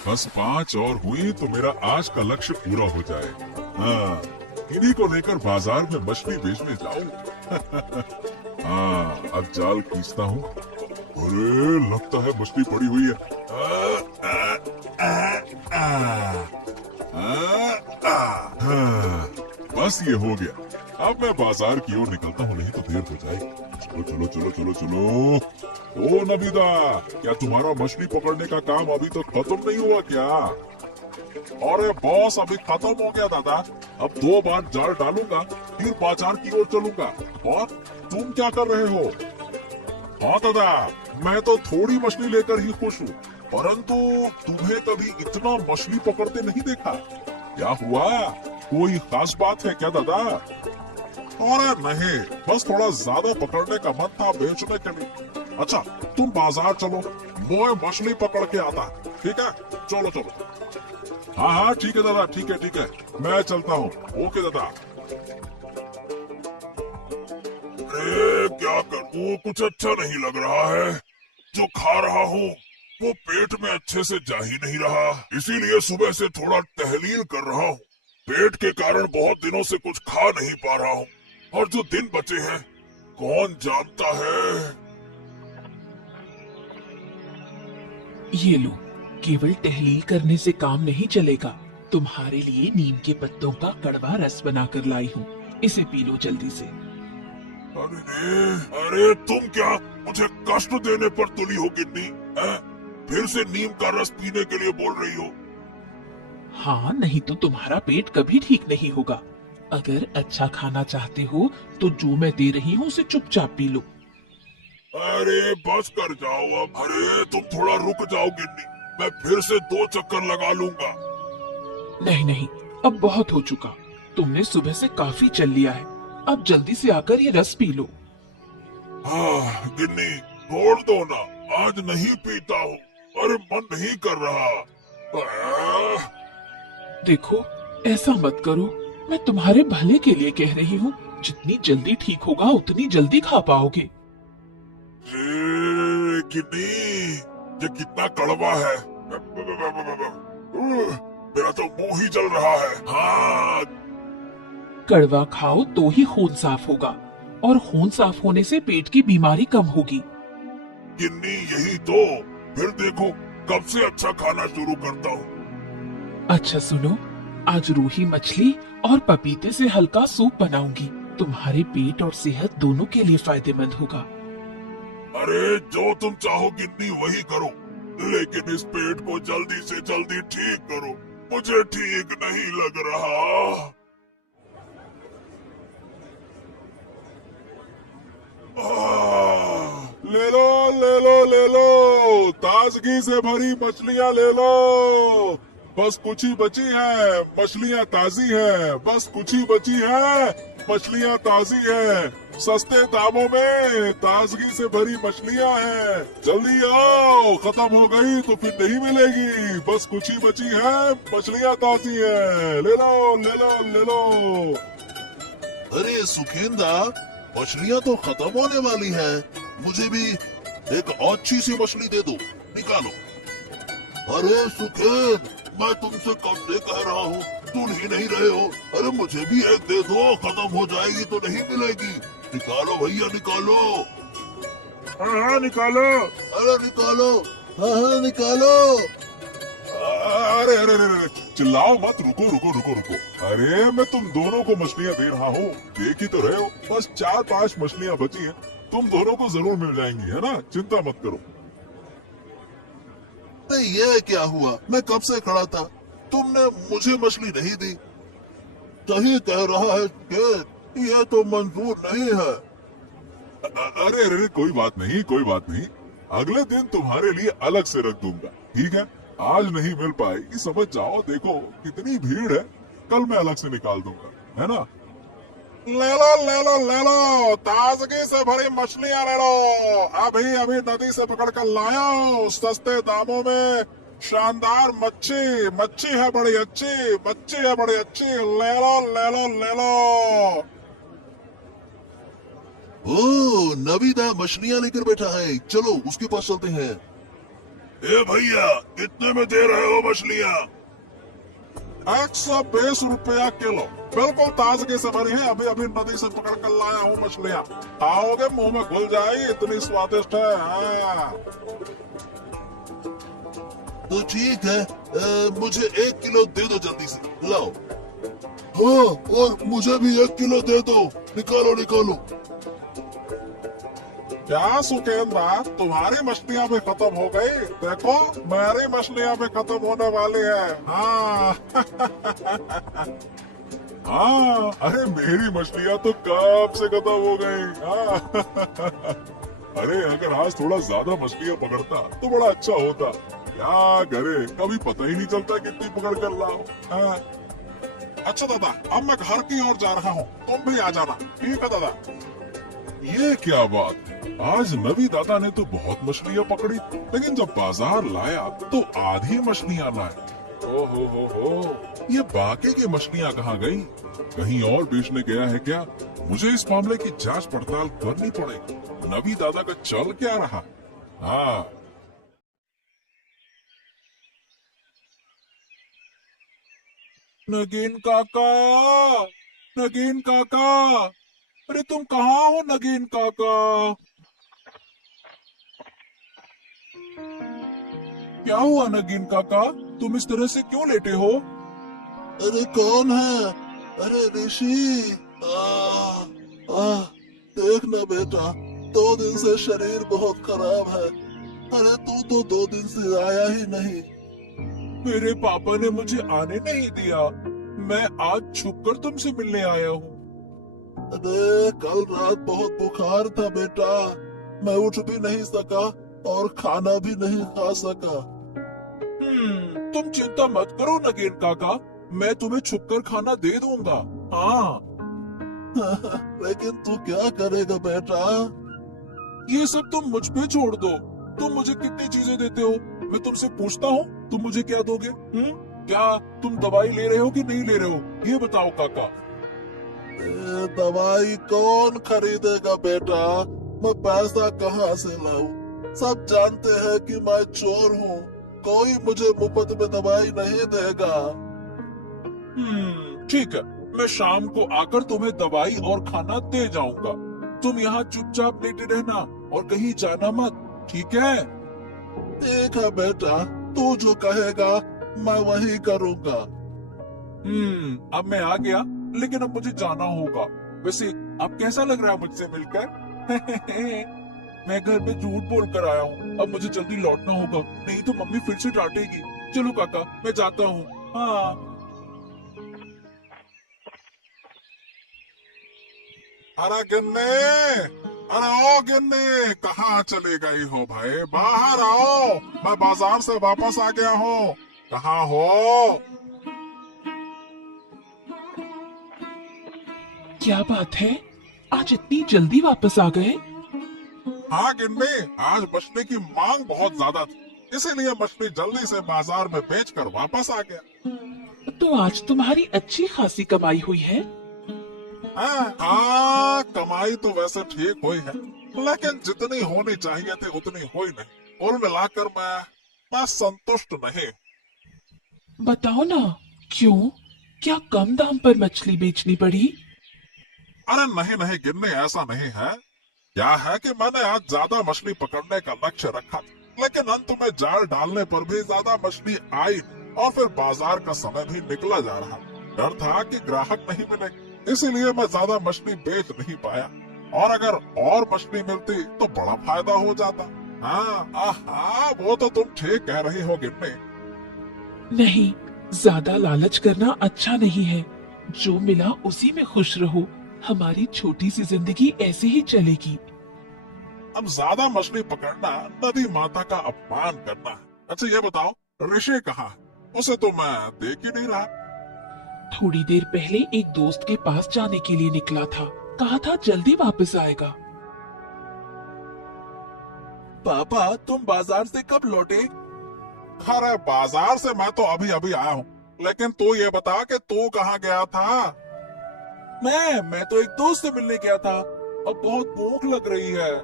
बस 5 और हुई तो मेरा आज का लक्ष्य पूरा हो जाए। हाँ, इन्हीं को लेकर बाजार में मछली बेचने जाऊं। हाँ, अब जाल खींचता हूँ। अरे लगता है मछली पड़ी हुई है। बस ये हो गया। अब मैं बाजार की ओर निकलता हूँ, नहीं तो देर हो जाएगी। चलो चलो चलो चलो चलो। ओ नबीदा, क्या तुम्हारा मछली पकड़ने का काम अभी तक खत्म नहीं हुआ क्या? अरे बॉस, अभी खत्म हो गया दादा। अब 2 बार जाल डालूंगा, फिर बाजार की ओर चलूंगा। और तुम क्या कर रहे हो? हाँ दादा, मैं तो थोड़ी मछली लेकर ही खुश हूँ, परंतु तुम्हें कभी इतना मछली पकड़ते नहीं देखा। क्या हुआ? कोई खास बात है क्या दादा? अरे नहीं, बस थोड़ा ज्यादा पकड़ने का मन था बेचने के लिए। अच्छा, तुम बाजार चलो, मैं मछली पकड़ के आता। ठीक है, चलो चलो। हाँ हाँ ठीक है दादा, ठीक है ठीक है, मैं चलता हूँ। ओके दादा। अरे क्या करूँ, कुछ अच्छा नहीं लग रहा है। जो खा रहा हूँ वो पेट में अच्छे से जा ही नहीं रहा, इसीलिए सुबह से थोड़ा टहलील कर रहा हूँ। पेट के कारण बहुत दिनों से कुछ खा नहीं पा रहा हूँ, और जो दिन बचे हैं कौन जानता है। ये लो, केवल टहलील करने से काम नहीं चलेगा। तुम्हारे लिए नीम के पत्तों का कड़वा रस बनाकर लाई हूँ, इसे पी लो जल्दी से। अरे तुम क्या मुझे कष्ट देने पर तुली हो गिन्नी? हैं? फिर से नीम का रस पीने के लिए बोल रही हो? हाँ, नहीं तो तुम्हारा पेट कभी ठीक नहीं होगा। अगर अच्छा खाना चाहते हो तो जो मैं दे रही हूँ उसे चुपचाप पी लो। अरे बस कर जाओ अब। अरे तुम थोड़ा रुक जाओ गिन्नी, मैं फिर से 2 चक्कर लगा लूंगा। नहीं नहीं, अब बहुत हो चुका। तुमने सुबह से काफी चल लिया है, अब जल्दी से आकर ये रस पी लो। हाँ गिन्नी, छोड़ दो ना, आज नहीं पीता हूँ। अरे मन नहीं कर रहा। आह, देखो, ऐसा मत करो, मैं तुम्हारे भले के लिए कह रही हूँ। जितनी जल्दी ठीक होगा उतनी जल्दी खा पाओगे। गिन्नी, ये कितना कड़वा है। मेरा तो मुंह ही जल रहा है। हाँ। कड़वा खाओ तो ही खून साफ होगा, और खून साफ होने से पेट की बीमारी कम होगी। गिन्नी यही तो, फिर देखो कब से अच्छा खाना शुरू करता हूँ। अच्छा सुनो, आज रूही मछली और पपीते से हल्का सूप बनाऊंगी। तुम्हारे पेट और सेहत दोनों के लिए फायदेमंद होगा। अरे जो तुम चाहो गिन्नी वही करो, लेकिन इस पेट को जल्दी से जल्दी ठीक करो, मुझे ठीक नहीं लग रहा। ले लो ले लो ले लो, ताजगी से भरी मछलियाँ ले लो। बस कुछ ही बची है, मछलियाँ ताजी है। बस कुछ ही बची है, मछलियाँ ताजी है। सस्ते दामों में ताजगी से भरी मछलियाँ हैं। जल्दी आओ, खत्म हो गई तो फिर नहीं मिलेगी। बस कुछ ही बची है, मछलियाँ ताजी है। ले लो ले लो ले लो। अरे सुखेंदा, मछलियाँ तो खत्म होने वाली हैं। मुझे भी एक अच्छी सी मछली दे दो, निकालो। अरे सुखेन, मैं तुमसे कब से कह रहा हूँ, सुन ही नहीं रहे हो। अरे मुझे भी एक दे दो, खत्म हो जाएगी तो नहीं मिलेगी। निकालो भैया निकालो। हाँ हाँ निकालो। अरे निकालो, हाँ हाँ निकालो। अरे अरे अरे अरे, चिल्लाओ मत, रुको रुको रुको रुको। अरे मैं तुम दोनों को मछलियाँ दे रहा हूँ, देख ही तो रहे हो। बस 4-5 मछलियाँ बची हैं, तुम दोनों को जरूर मिल जाएंगी, है ना? चिंता मत करो। नहीं ये क्या हुआ, मैं कब से खड़ा था, तुमने मुझे मछली नहीं दी। सही कह रहा है सुखेन, ये तो मंजूर नहीं है। अरे अरे कोई बात नहीं, कोई बात नहीं। अगले दिन तुम्हारे लिए अलग से रख दूंगा, ठीक है? आज नहीं मिल पाएगी, समझ जाओ। देखो कितनी भीड़ है, कल मैं अलग से निकाल दूंगा, है ना? ले लो ले लो ले लो, ताजगी से भरी मछलियाँ ले लो। अभी अभी नदी से पकड़ कर लाया हूँ, सस्ते दामों में। शानदार मच्छी, मच्छी है बड़ी अच्छी, मच्छी है बड़ी अच्छी। ले लो ले लो ले लो। ओ, नवीदा मछलियाँ लेकर बैठा है, चलो उसके पास चलते हैं। ए भैया, कितने में दे रहे हो मछलियाँ? 120 रुपया किलो, बिल्कुल ताजगी से भरी है। अभी अभी नदी से पकड़ कर लाया हूँ मछलियाँ। खाओगे मुंह में घुल जाएगी, इतनी स्वादिष्ट है। हाँ। तो ठीक है, मुझे 1 किलो दे दो जल्दी से, लाओ। हाँ, और मुझे भी 1 किलो दे दो, निकालो निकालो। क्या सुकेंद्र, तुम्हारी मछलियाँ भी खत्म हो गई? देखो मेरी मछलियाँ भी खत्म होने वाली है। हाँ। हाँ, अरे मेरी मछलियाँ तो कब से खत्म हो गई। हाँ। अरे अगर आज थोड़ा ज्यादा मछलियाँ पकड़ता तो बड़ा अच्छा होता। क्या करे, कभी पता ही नहीं चलता कितनी पकड़ कर लाओ। हाँ। अच्छा दादा, अब मैं घर की ओर जा रहा हूँ, तुम भी आ जाना। ठीक है दादा। ये क्या बात, आज नबी दादा ने तो बहुत मछलियाँ पकड़ी, लेकिन जब बाजार लाया तो आधी मछलियाँ लाए। ओ हो, ये बाकी की मछलियाँ कहाँ गई? कहीं और बेचने गया है क्या? मुझे इस मामले की जांच पड़ताल करनी पड़ेगी। नबी दादा का चल क्या रहा? हाँ। नगीन काका, नगीन काका, अरे तुम कहाँ हो नगीन काका? क्या हुआ नगीन काका, तुम इस तरह से क्यों लेटे हो? अरे कौन है? अरे ऋषि। आ, आ, देख ना बेटा, 2 दिन से शरीर बहुत खराब है। अरे तू तो 2 दिन से आया ही नहीं। मेरे पापा ने मुझे आने नहीं दिया, मैं आज छुपकर तुमसे मिलने आया हूँ। अरे कल रात बहुत बुखार था बेटा, मैं उठ भी नहीं सका और खाना भी नहीं खा सका। तुम चिंता मत करो नगीन काका, मैं तुम्हें छुपकर खाना दे दूंगा। हाँ। लेकिन तू क्या करेगा बेटा? ये सब तुम मुझ पे छोड़ दो। तुम मुझे कितनी चीजें देते हो, मैं तुमसे पूछता हूँ, तुम मुझे क्या दोगे? क्या तुम दवाई ले रहे हो कि नहीं ले रहे हो, ये बताओ काका। दवाई कौन खरीदेगा बेटा? मैं पैसा कहाँ से लाऊं? सब जानते हैं कि मैं चोर हूँ, कोई मुझे मुफ्त में दवाई नहीं देगा। ठीक है, मैं शाम को आकर तुम्हें दवाई और खाना दे जाऊंगा। तुम यहाँ चुपचाप लेटे रहना और कहीं जाना मत, ठीक है? ठीक है बेटा, तू जो कहेगा मैं वही करूँगा। अब मैं आ गया, लेकिन अब मुझे जाना होगा। वैसे अब कैसा लग रहा है मुझसे मिलकर? मैं घर पे झूठ बोल कर आया हूँ, अब मुझे जल्दी लौटना होगा, नहीं तो मम्मी फिर से डांटेगी। चलो काका, मैं जाता हूँ। हाँ। अरे गिन्ने, अरे ओ गिन्ने, कहाँ चले गई हो भाई? बाहर आओ, मैं बाजार से वापस आ गया हूँ। कहाँ हो? क्या बात है, आज इतनी जल्दी वापस आ गए? हाँ गिन्ने, आज मछली की मांग बहुत ज्यादा थी, इसीलिए मछली जल्दी से बाजार में बेचकर वापस आ गया। तो आज तुम्हारी अच्छी खासी कमाई हुई है। हाँ, कमाई तो वैसे ठीक हुई है, लेकिन जितनी होनी चाहिए थी उतनी हुई नहीं। कुल मिलाकर मैं संतुष्ट नहीं। बताओ ना, क्यों? क्या कम दाम पर मछली बेचनी पड़ी? अरे नहीं नहीं गिन्ने, ऐसा नहीं है। क्या है कि मैंने आज ज्यादा मछली पकड़ने का लक्ष्य रखा था, लेकिन अंत में जाल डालने पर भी ज्यादा मछली आई और फिर बाजार का समय भी निकला जा रहा। डर था कि ग्राहक नहीं मिले, इसीलिए मैं ज्यादा मछली बेच नहीं पाया। और अगर और मछली मिलती तो बड़ा फायदा हो जाता। हाँ, वो तो तुम ठीक कह रही हो गिन्ने। नहीं, ज्यादा लालच करना अच्छा नहीं है। जो मिला उसी में खुश रहो। हमारी छोटी सी जिंदगी ऐसे ही चलेगी। अब ज्यादा मछली पकड़ना नदी माता का अपमान करना है। अच्छा ये बताओ, ऋषि कहाँ है? उसे तो मैं देख ही नहीं रहा। थोड़ी देर पहले एक दोस्त के पास जाने के लिए निकला था, कहा था जल्दी वापस आएगा। पापा, तुम बाजार से कब लौटे? अरे बाजार से मैं तो अभी अभी आया हूँ, लेकिन तू ये बता कि तू कहाँ गया था? मैं तो एक दोस्त से मिलने गया था, अब बहुत भूख लग रही है।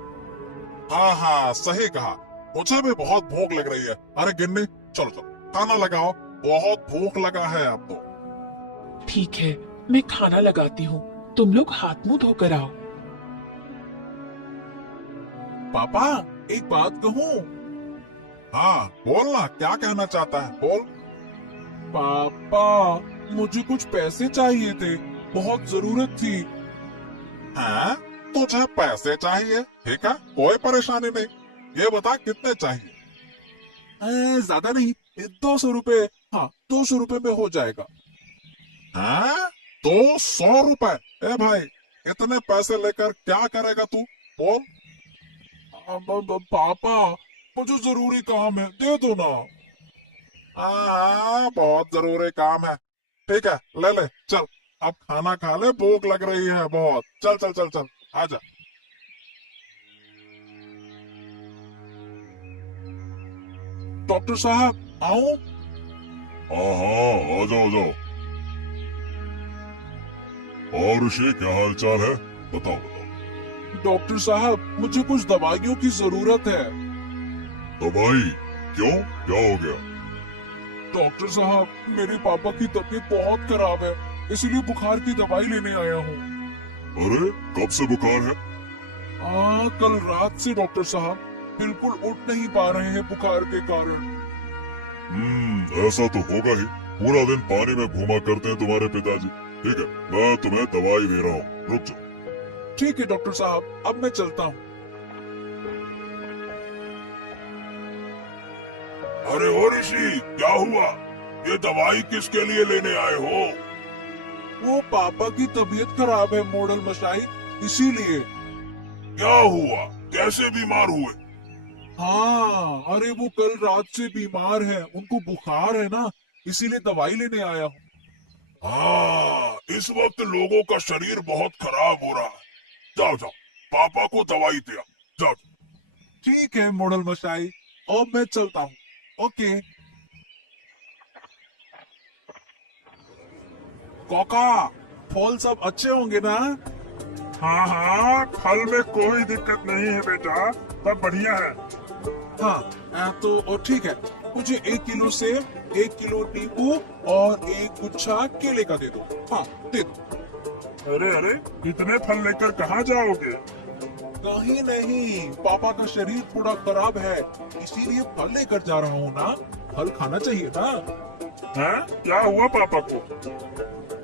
हाँ हाँ, सही कहा, मुझे भी बहुत भूख लग रही है। अरे गिन्नी, चलो चलो खाना लगाओ, बहुत भूख लगा है अब तो। ठीक है, मैं खाना लगाती हूँ, तुम लोग हाथ मुंह धोकर आओ। पापा, एक बात कहूँ? हाँ बोलना, क्या कहना चाहता है, बोल। पापा, मुझे कुछ पैसे चाहिए थे, बहुत जरूरत थी। हाँ, तुझे पैसे चाहिए? ठीक है, कोई परेशानी नहीं। ये बता कितने चाहिए? ज्यादा नहीं, 200 रुपए। हाँ, 200 रुपए में हो जाएगा। हाँ, 200 रुपए? ए भाई, इतने पैसे लेकर क्या करेगा तू, बोल। पापा, मुझे जरूरी काम है, दे दो ना। हाँ, बहुत जरूरी काम है। ठीक है, ले ले, चल। अब खाना खा ले, भूख लग रही है बहुत। चल चल चल चल, आजा। डॉक्टर साहब, आऊं? हाँ हाँ, आ जाओ जाओ। और ऋषि, क्या हाल चाल है? बताओ बताओ। डॉक्टर साहब, मुझे कुछ दवाइयों की जरूरत है। दवाई? क्यों, क्या हो गया? डॉक्टर साहब, मेरे पापा की तबीयत बहुत खराब है, इसलिए बुखार की दवाई लेने आया हूँ। अरे, कब से बुखार है? कल रात से डॉक्टर साहब, बिल्कुल उठ नहीं पा रहे हैं बुखार के कारण। ऐसा तो होगा ही, पूरा दिन पानी में घूमा करते हैं तुम्हारे पिताजी। ठीक है, मैं तुम्हें दवाई दे रहा हूँ, रुक जाओ। ठीक है डॉक्टर साहब, अब मैं चलता हूँ। अरे ओ ऋषि, क्या हुआ? ये दवाई किसके लिए लेने आए हो? वो पापा की तबीयत खराब है मॉडल मशाई, इसीलिए। क्या हुआ, कैसे बीमार हुए? हाँ, अरे वो कल रात से बीमार है, उनको बुखार है ना, इसीलिए दवाई लेने आया हूँ। हाँ, इस वक्त लोगों का शरीर बहुत खराब हो रहा है। जाओ जाओ, पापा को दवाई दिया, जाओ। ठीक है मॉडल मशाई, अब मैं चलता हूँ। ओके। कोका, फल सब अच्छे होंगे ना? हाँ हाँ, फल में कोई दिक्कत नहीं है बेटा, सब बढ़िया है। हाँ, तो ठीक है, मुझे 1 किलो सेब, 1 किलो नींबू और 1 गुच्छा केले का दे दो। हाँ, दे दो। अरे अरे, इतने फल लेकर कहाँ जाओगे? कहीं नहीं, पापा का शरीर थोड़ा खराब है, इसीलिए फल लेकर जा रहा हूँ ना। फल खाना चाहिए ना। हाँ? क्या हुआ पापा को?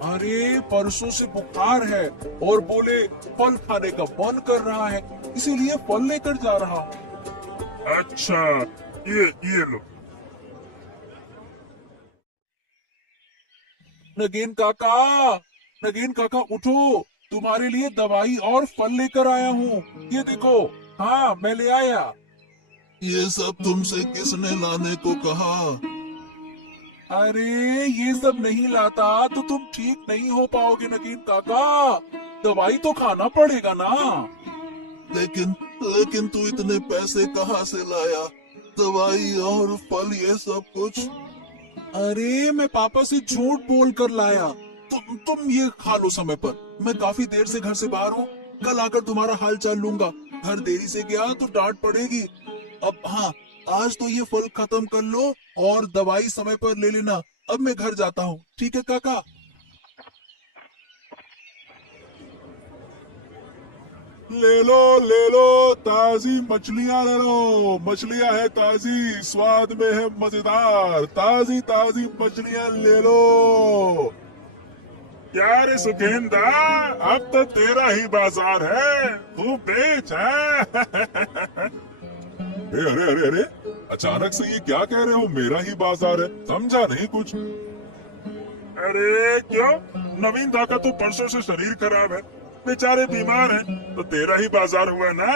अरे परसों से बुखार है और बोले फल खाने का मन कर रहा है, इसीलिए फल लेकर जा रहा हूँ। अच्छा, ये लो। नगीन काका, नगीन काका उठो, तुम्हारे लिए दवाई और फल लेकर आया हूँ, ये देखो। हाँ, मैं ले आया। ये सब तुमसे किसने लाने को कहा? अरे ये सब नहीं लाता तो तुम ठीक नहीं हो पाओगे नगीन काका, दवाई तो खाना पड़ेगा ना। लेकिन लेकिन तू इतने पैसे कहाँ से लाया? दवाई और फल, ये सब कुछ? अरे मैं पापा से झूठ बोल कर लाया। तुम ये खा लो समय पर, मैं काफी देर से घर से बाहर हूँ, कल आकर तुम्हारा हाल चाल लूंगा। घर देरी से गया तो डांट पड़ेगी। अब हाँ, आज तो ये फल खत्म कर लो और दवाई समय पर ले लेना। अब मैं घर जाता हूँ, ठीक है काका? ले लो, ताजी मछलियाँ ले लो। मछलियाँ है ताजी, स्वाद में है मजेदार, ताजी ताजी मछलियाँ ले लो। क्या रे सुखेंदा, अब तो तेरा ही बाजार है, तू बेच है। अरे अरे अरे, अचानक से ये क्या कह रहे हो, मेरा ही बाजार है? समझा नहीं कुछ। अरे क्यों, नवीन दा का तो परसों से शरीर खराब है, बेचारे बीमार हैं, तो तेरा ही बाजार हुआ ना?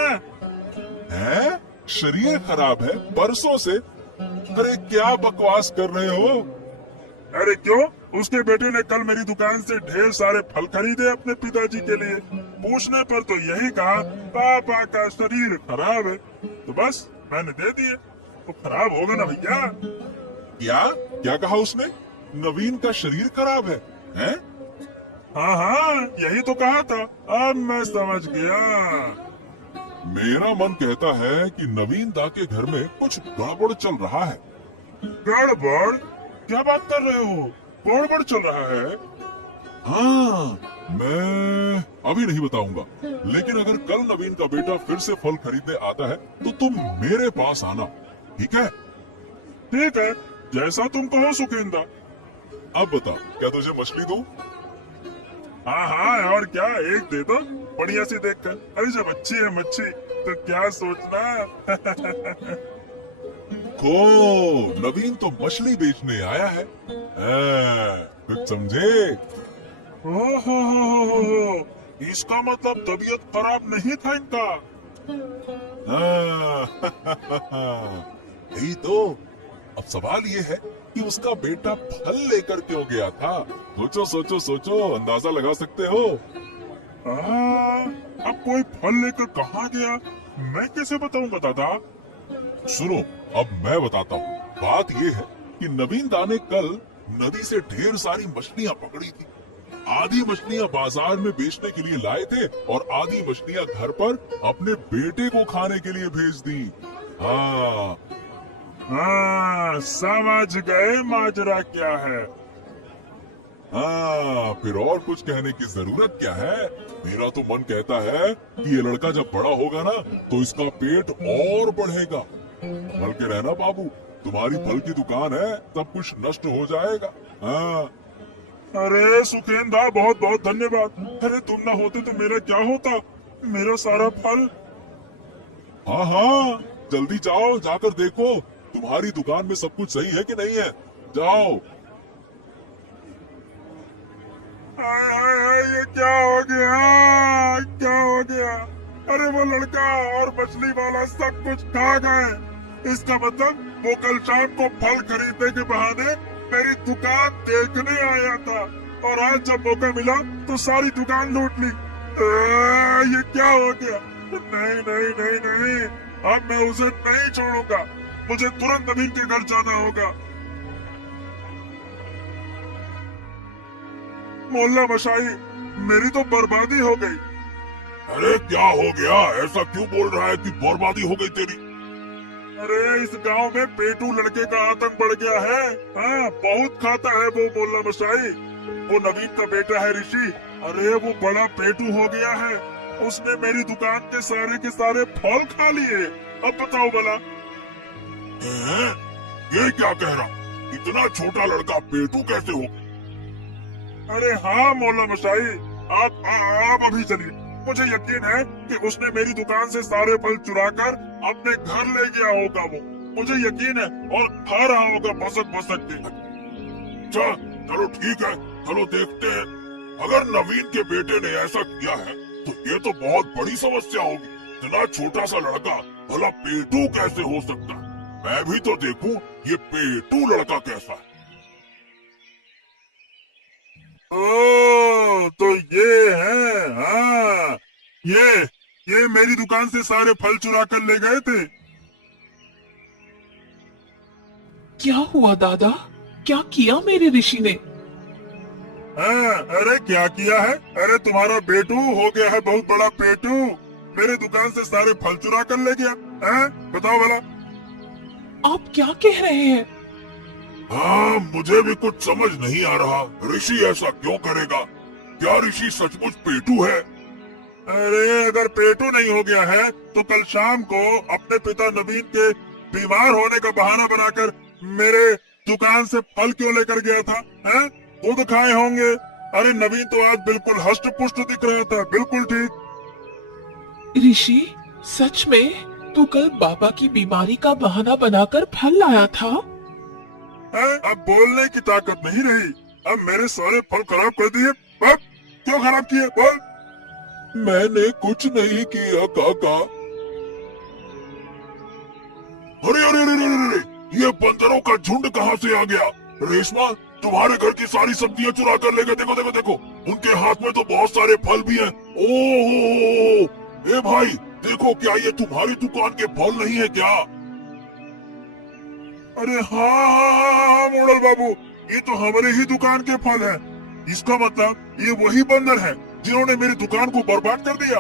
है? शरीर खराब है परसों से? अरे क्या बकवास कर रहे हो? अरे क्यों, उसके बेटे ने कल मेरी दुकान से ढेर सारे फल खरीदे अपने पिताजी के लिए। पूछने पर तो यही कहा पापा का शरीर खराब है, तो बस मैंने दे दिए। तो खराब होगा ना भैया। क्या क्या कहा उसने? नवीन का शरीर खराब है? हाँ हाँ, यही तो कहा था, अब मैं समझ गया। मेरा मन कहता है कि नवीन दा के घर में कुछ गड़बड़ चल रहा है। गड़बड़? क्या बात कर रहे हो? गड़बड़ चल रहा है? हाँ, मैं अभी नहीं बताऊंगा, लेकिन अगर कल नवीन का बेटा फिर से फल खरीदने आता है तो तुम मेरे पास आना, ठीक है? ठीक है, जैसा तुम कहो सुखेंदा। अब बता, क्या तुझे मछली दूं? हाँ हाँ, और क्या, एक दे दो बढ़िया सी देखकर। अरे जब अच्छी है मच्छी तो क्या सोचना। को नवीन तो मछली बेचने आया है। कुछ समझे? हो, इसका मतलब तबीयत खराब नहीं था इनका। यही तो। अब सवाल ये है कि उसका बेटा फल लेकर क्यों गया था? सोचो सोचो सोचो, अंदाजा लगा सकते हो? अब कोई फल लेकर कहाँ गया, मैं कैसे बताऊंगा दादा? सुनो, अब मैं बताता हूँ। बात ये है कि नवीन दा ने कल नदी से ढेर सारी मछलियाँ पकड़ी थी। आधी मछलियाँ बाजार में बेचने के लिए लाए थे और आधी मछलियाँ घर पर अपने बेटे को खाने के लिए भेज दी। हाँ, समझ गए माजरा क्या है। हाँ, फिर और कुछ कहने की जरूरत क्या है? मेरा तो मन कहता है कि ये लड़का जब बड़ा होगा ना तो इसका पेट और बढ़ेगा। बल्कि रहना बाबू, तुम्हारी फल की दुकान है, सब कुछ नष्ट हो जाएगा। हाँ। अरे सुखेंदा, बहुत बहुत धन्यवाद। अरे तुम ना होते तो मेरा क्या होता, मेरा सारा फल। हाँ हाँ, जल्दी जाओ, जाकर देखो तुम्हारी दुकान में सब कुछ सही है कि नहीं है। जाओ। हाय हाय हाय, ये क्या हो गया, क्या हो गया? अरे वो लड़का और मछली वाला सब कुछ खा गए। इसका मतलब वो कल शाम को फल खरीदने के बहाने मेरी दुकान देखने आया था और आज जब मौका मिला तो सारी दुकान लूट ली। ये क्या हो गया? नहीं नहीं नहीं नहीं, अब मैं उसे नहीं छोड़ूंगा। मुझे तुरंत नवीन के घर जाना होगा। मोहल्ला मशाई, मेरी तो बर्बादी हो गई। अरे क्या हो गया? ऐसा क्यों बोल रहा है कि बर्बादी हो गई तेरी? अरे इस गांव में पेटू लड़के का आतंक बढ़ गया है। हाँ, बहुत खाता है वो मोहल्ला मशाई। वो नवीन का बेटा है ऋषि। अरे वो बड़ा पेटू हो गया है। उसने मेरी दुकान के सारे फल खा लिए। अब बताओ भला। ये क्या कह रहा? इतना छोटा लड़का पेटू कैसे हो? अरे हाँ मोहल्ला मशाई, आप अभी चलिए। मुझे यकीन है कि उसने मेरी दुकान से सारे फल चुराकर अपने घर ले गया होगा। वो मुझे यकीन है, और खा रहा होगा भसक भसक के। चलो ठीक है, चलो देखते हैं। अगर नवीन के बेटे ने ऐसा किया है तो ये तो बहुत बड़ी समस्या होगी। इतना छोटा सा लड़का भला पेटू कैसे हो सकता है? मैं भी तो देखूं ये पेटू लड़का कैसा है। ओ, तो ये है। हाँ, ये मेरी दुकान से सारे फल चुरा कर ले गए थे। क्या हुआ दादा? क्या किया मेरे ऋषि ने? हाँ, अरे क्या किया है? अरे तुम्हारा बेटू हो गया है बहुत बड़ा पेटू। मेरे दुकान से सारे फल चुरा कर ले गया। बताओ भला। आप क्या कह रहे हैं? हाँ, मुझे भी कुछ समझ नहीं आ रहा। ऋषि ऐसा क्यों करेगा? क्या ऋषि सचमुच पेटू है? अरे अगर पेटू नहीं हो गया है तो कल शाम को अपने पिता नवीन के बीमार होने का बहाना बनाकर मेरे दुकान से फल क्यों लेकर गया था? हैं? खुद खाए होंगे। अरे नवीन तो आज बिल्कुल हष्ट पुष्ट दिख रहा था, बिल्कुल ठीक। ऋषि, सच में तू कल बाबा की बीमारी का बहाना बनाकर फल लाया था? अब बोलने की ताकत नहीं रही। अब मेरे सारे फल खराब कर दिए। अब क्यों खराब किए? बोल। मैंने कुछ नहीं किया काका। अरे अरे अरे अरे अरे, ये बंदरों का झुंड कहाँ से आ गया? रेशमा, तुम्हारे घर की सारी सब्जियां चुरा कर ले गए। देखो देखो देखो, उनके हाथ में तो बहुत सारे फल भी हैं। ओह, ए भाई देखो, क्या ये तुम्हारी दुकान के फल नहीं है क्या? अरे हाँ मोड़ल बाबू, ये तो हमारे ही दुकान के फल हैं। इसका मतलब ये वही बंदर हैं जिन्होंने मेरी दुकान को बर्बाद कर दिया।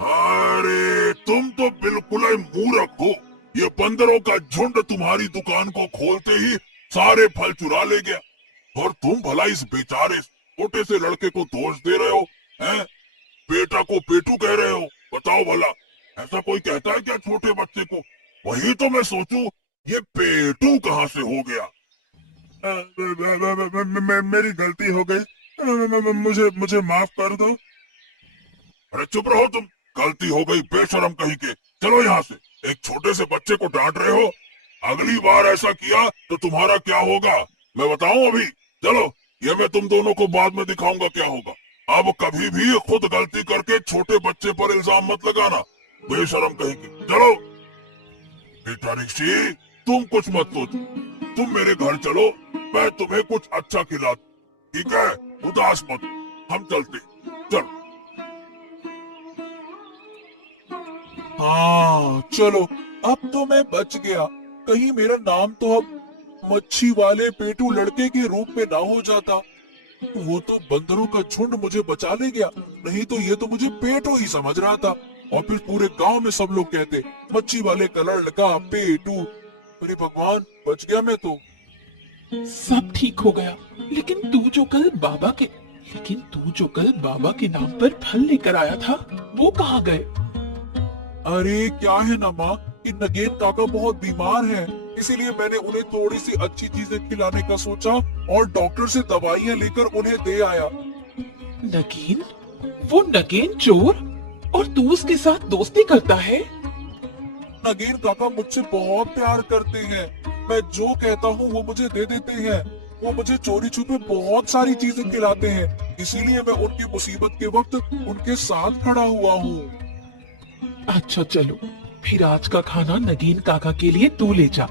अरे तुम तो बिल्कुल ही मूर्ख हो। ये बंदरों का झुंड तुम्हारी दुकान को खोलते ही सारे फल चुरा ले गया, और तुम भला इस बेचारे छोटे से लड़के को दोष दे रहे हो, हैं? बेटा को पेटू कह रहे हो। बताओ भला, ऐसा कोई कहता है क्या छोटे बच्चे को? वही तो मैं सोचूं, ये पेटू कहाँ से हो गया। मेरी गलती हो गई, मुझे माफ कर दो। अरे चुप रहो तुम, गलती हो गई बेशरम कहीं के। चलो यहाँ से, एक छोटे से बच्चे को डांट रहे हो। अगली बार ऐसा किया तो तुम्हारा क्या होगा मैं बताऊं अभी। चलो, ये मैं तुम दोनों को बाद में दिखाऊंगा क्या होगा। अब कभी भी खुद गलती करके छोटे बच्चे पर इल्जाम मत लगाना, बेशरम कहीं की। चलो बेटा ऋषि, तुम कुछ मत सोचो, तुम मेरे घर चलो, मैं तुम्हें कुछ अच्छा खिला दूं, ठीक है? उदास मत, हम चलते। चलो। हाँ चलो, अब तो मैं बच गया। कहीं मेरा नाम तो अब मच्छी वाले पेटू लड़के के रूप में ना हो जाता। वो तो बंदरों का झुंड मुझे बचा ले गया, नहीं तो ये तो मुझे पेटू ही समझ रहा था। और फिर पूरे गांव में सब लोग कहते मच्छी वाले का लड़का पेटू। अरे भगवान, बच गया मैं तो। सब ठीक हो गया, लेकिन तू जो कल बाबा के नाम पर फल लेकर आया था, वो कहाँ गए? अरे क्या है ना माँ, कि नगेन काका बहुत बीमार हैं, इसीलिए मैंने उन्हें थोड़ी सी अच्छी चीजें खिलाने का सोचा और डॉक्टर से दवाइयाँ लेकर उन्हें दे आया। नगीन? वो नगेन चोर? और तू उसके साथ दोस्ती करता है? नगेन काका मुझसे बहुत प्यार करते हैं। मैं जो कहता हूँ वो मुझे दे देते हैं। वो मुझे चोरी छुपे बहुत सारी चीजें खिलाते हैं, इसीलिए मैं उनकी मुसीबत के वक्त उनके साथ खड़ा हुआ हूँ। अच्छा चलो, फिर आज का खाना नगीन काका के लिए तू ले जा।